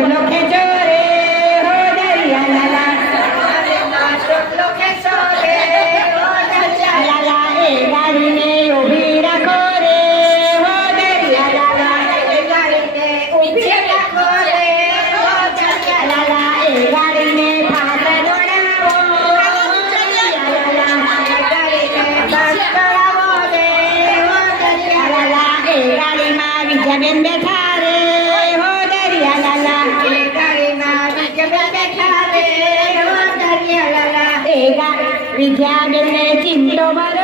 टोपलो खेचो रे हो दरिया लाला टोपलो खेचो रे हो दरिया लाला ए गाड़ी ने उभी रखो रे हो दरिया लाला ए गाड़ी ने उभी रखो रे हो दरिया लाला ए गाड़ी ने फास दौड़ावो हो दरिया लाला ए गाड़ी ने फास दौड़ावो रे हो दरिया लाला ए गाड़ी में विजयबेन बैठा रे हो दरिया लाला ए गाड़ी में विजयबेन बैठा रे हो दरिया लाला ए विद्याबेन ने चिंतो भरो